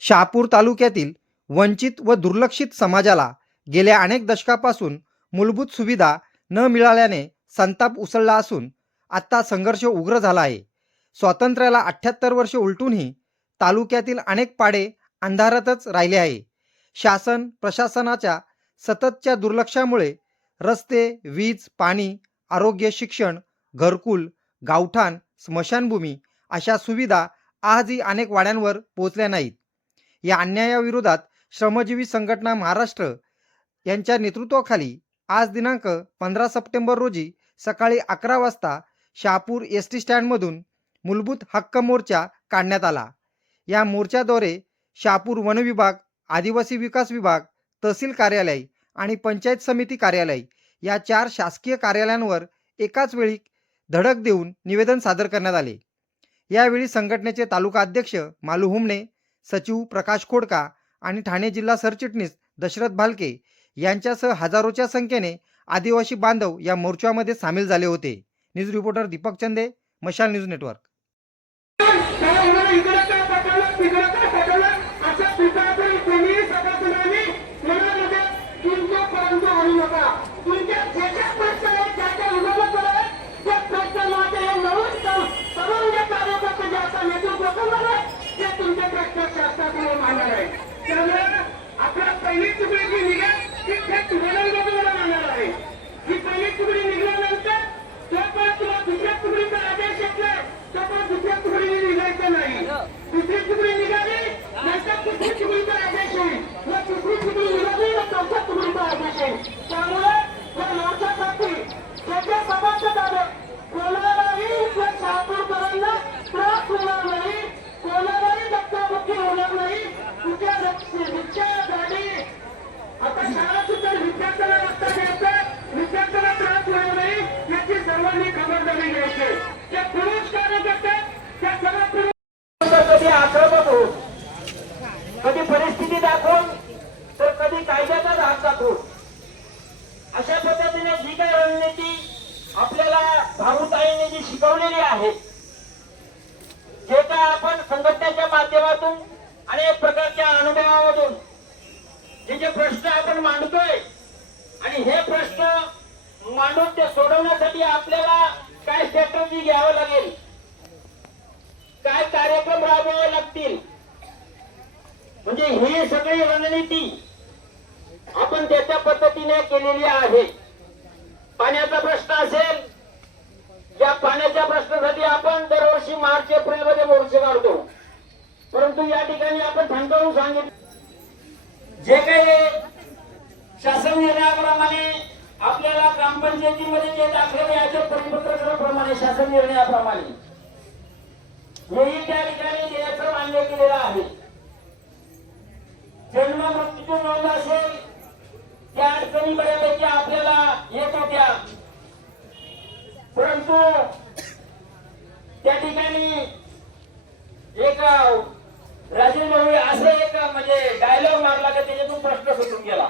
शहापूर तालुक्यातील वंचित व दुर्लक्षित समाजाला गेल्या अनेक दशकापासून मूलभूत सुविधा न मिळाल्याने संताप उसळला असून आत्ता संघर्ष उग्र झाला आहे. स्वातंत्र्याला अठ्ठ्याहत्तर वर्ष उलटूनही तालुक्यातील अनेक पाडे अंधारातच राहिले आहे. शासन प्रशासनाच्या सततच्या दुर्लक्षामुळे रस्ते वीज पाणी आरोग्य शिक्षण घरकुल गावठाण स्मशानभूमी अशा सुविधा आजही अनेक वाड्यांवर पोहोचल्या नाहीत. या अन्यायाविरोधात श्रमजीवी संघटना महाराष्ट्र यांच्या नेतृत्वाखाली आज दिनांक पंधरा सप्टेंबर रोजी सकाळी अकरा वाजता शहापूर एस टी स्टँडमधून मूलभूत हक्क मोर्चा काढण्यात आला. या मोर्चाद्वारे शहापूर वनविभाग आदिवासी विकास विभाग तहसील कार्यालय आणि पंचायत समिती कार्यालय या चार शासकीय कार्यालयांवर एकाच वेळी धडक देऊन निवेदन सादर करण्यात आले. यावेळी संघटनेचे तालुका अध्यक्ष मालू हुमणे सचिव प्रकाश खोडका आणि ठाणे जिल्हा सरचिटणीस दशरथ भालके यांच्यासह हजारोच्या संख्येने आदिवासी बांधव या मोर्चामध्ये सामील झाले होते. न्यूज रिपोर्टर दीपक चंदे मशाल न्यूज नेटवर्क. त्याच्या सभासद आले कोणालाही शहापूरकरांना त्रास होणार नाही. कोणालाही धक्काबुक्की होणार नाही. तुझ्या रिक्षा गाडी. आता शाळा सुद्धा विद्यार्थ्याला रस्ता द्यायचा विद्यार्थ्याला त्रास होणार नाही. याची सर्वांनी खबरदारी घ्यायची. जे पुरुष कार्यकर्ते त्या सर्व पुरुष कधी आक्रमक होत कधी परिस्थिती दाखवून तर कधी कायद्याचा धाक दाखवून. अशा पद्धतीने जी काही रणनीती आपल्याला भाऊताईने जी शिकवलेली आहे जे काय आपण संघटनेच्या माध्यमातून अनेक प्रकारच्या अनुभवामधून जे जे प्रश्न आपण मांडतोय आणि हे प्रश्न मांडून ते सोडवण्यासाठी आपल्याला काय स्ट्रॅटर्जी घ्यावं लागेल? काय कार्यक्रम राबवावे लागतील? म्हणजे ही सगळी रणनीती आपण त्याच्या पद्धतीने केलेली आहे. पाण्याचा प्रश्न असेल या पाण्याच्या प्रश्नासाठी आपण दरवर्षी मार्च एप्रिलमध्ये मोर्चे काढतो. परंतु या ठिकाणी आपण ठणकावून सांगितलं. जे काही शासन निर्णयाप्रमाणे आपल्याला ग्रामपंचायतीमध्ये जे दाखले द्यायचे परिपत्रकाप्रमाणे शासन निर्णयाप्रमाणे हेही त्या ठिकाणी देण्याचं मान्य केलेलं आहे. जन्म मृत्यूची नोंद असेल त्या अडचणी बऱ्यापैकी असतो त्या ठिकाणी एक राजेंद्र भाऊ असं एक म्हणजे डायलॉग मारला का त्याच्यातून प्रश्न सुटून गेला.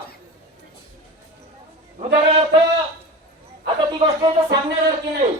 उदाहरणार्थ आता ती गोष्ट सांगण्यासारखी नाही.